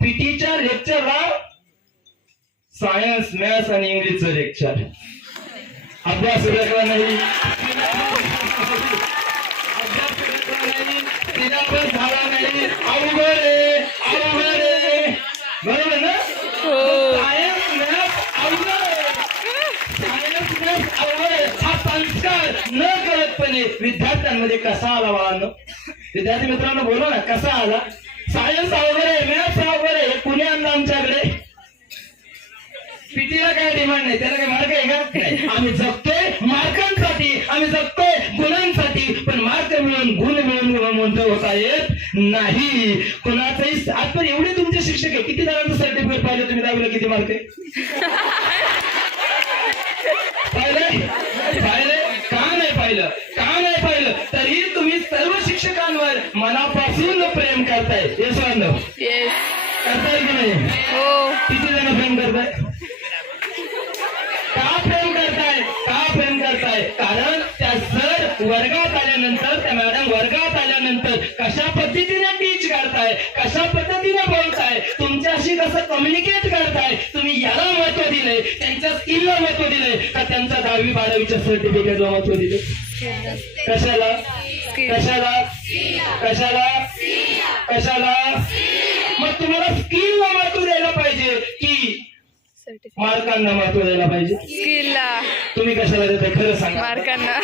पीटीच्या लेक्चरला science maths आणि इंग्लिशचं lecture अभ्यास वेगळा नाही, सिलेबस झाला नाही, अवघड आहे, अवघड आहे. बरोबर ना? सायन्स मॅथ्स अवघड आहे, सायन्स मॅथ्स अवघड आहे. हा संस्कार न कळतपणे विद्यार्थ्यांमध्ये कसा आला बाळांनो? विद्यार्थी मित्रांनो बोला ना, कसा आला? सायन्स अवघड आहे, मॅथ्स अवघड आहे, कुणी आणलं आमच्याकडे? पीटीला काय डिमांड नाही, त्याला काय मार्क आहे का? नाही. आम्ही जगतोय मार्कांसाठी, आम्ही जगतोय गुणांसाठी, पण मार्क मिळून गुण मिळून म्हणतो होता येत नाही कोणाचंही. आजपर्यंत एवढे तुमचे शिक्षक आहे, किती जणांचं सर्टिफिकेट पाहिलं तुम्ही? दहावीला किती मार्क आहे पाहिलंय? का नाही पाहिलं? का नाही पाहिलं? तरी तुम्ही सर्व शिक्षकांवर मनापासून प्रेम करताय. येस वांधव करताय की नाही? किती जण प्रेम करताय? का प्रेम करताय? का प्रेम करताय? कारण त्या सर वर्गात आल्यानंतर, त्या मॅडम वर्गात आल्यानंतर कशा पद्धतीने टीच करताय, कशा पद्धतीने बोलताय, तुमच्याशी कसं कम्युनिकेट करताय, तुम्ही याला महत्व दिलंय, त्यांच्या स्किलला महत्व दिलंय का त्यांच्या 10वी 12वीच्या सर्टिफिकेटला महत्व दिलंय? कशाला कशाला कशाला कशाला? मग तुम्हाला स्किलला महत्व द्यायला पाहिजे की मार्कांना महत्व द्यायला पाहिजे? स्किलला. तुम्ही कशाला देताय खरं सांगा? मार्कांना.